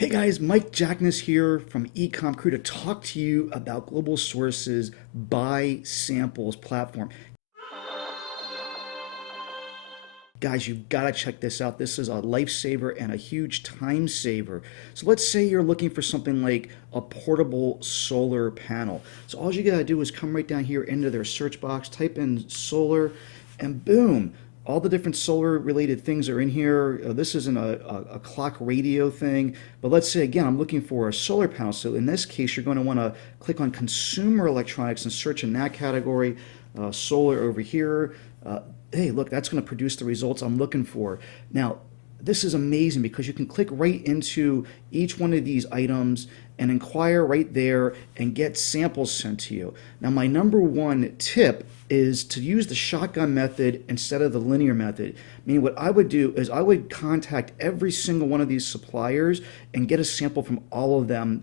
Hey guys, Mike Jackness here from EcomCrew to talk to you about Global Source's Buy Samples platform. Guys, you've got to check this out. This is a lifesaver and a huge time saver. So let's say you're looking for something like a portable solar panel. So all you got to do is come right down here into their search box, type in solar, and boom, all the different solar related things are in here. This isn't a clock radio thing, but let's say again, I'm looking for a solar panel. So in this case, you're going to want to click on consumer electronics and search in that category, solar over here. Hey, look, that's going to produce the results I'm looking for. Now, this is amazing because you can click right into each one of these items and inquire right there and get samples sent to you. Now, my number one tip is to use the shotgun method instead of the linear method. Meaning what I would do is I would contact every single one of these suppliers and get a sample from all of them,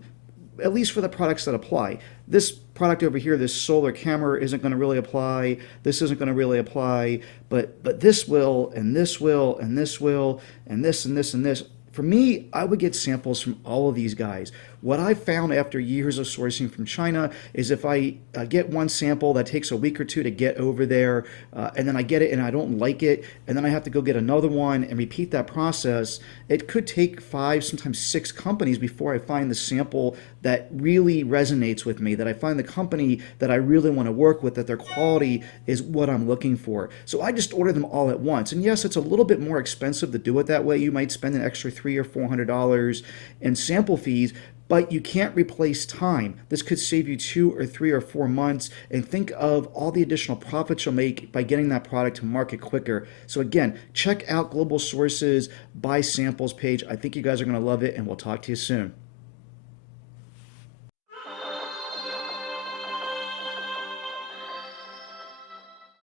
at least for the products that apply. This product over here, this solar camera, isn't going to really apply. This isn't going to really apply, but this will, and this will, and this will, and this, and this, and this. For me, I would get samples from all of these guys. What I found after years of sourcing from China is if I get one sample that takes a week or two to get over there, and then I get it and I don't like it, and then I have to go get another one and repeat that process, it could take 5, sometimes 6 companies before I find the sample that really resonates with me, that I find the company that I really want to work with, that their quality is what I'm looking for. So I just order them all at once. And yes, it's a little bit more expensive to do it that way. You might spend an extra $300 or $400 in sample fees, but you can't replace time. This could save you 2 or 3 or 4 months, and think of all the additional profits you'll make by getting that product to market quicker. So again, check out Global Sources Buy Samples page. I think you guys are going to love it, and we'll talk to you soon.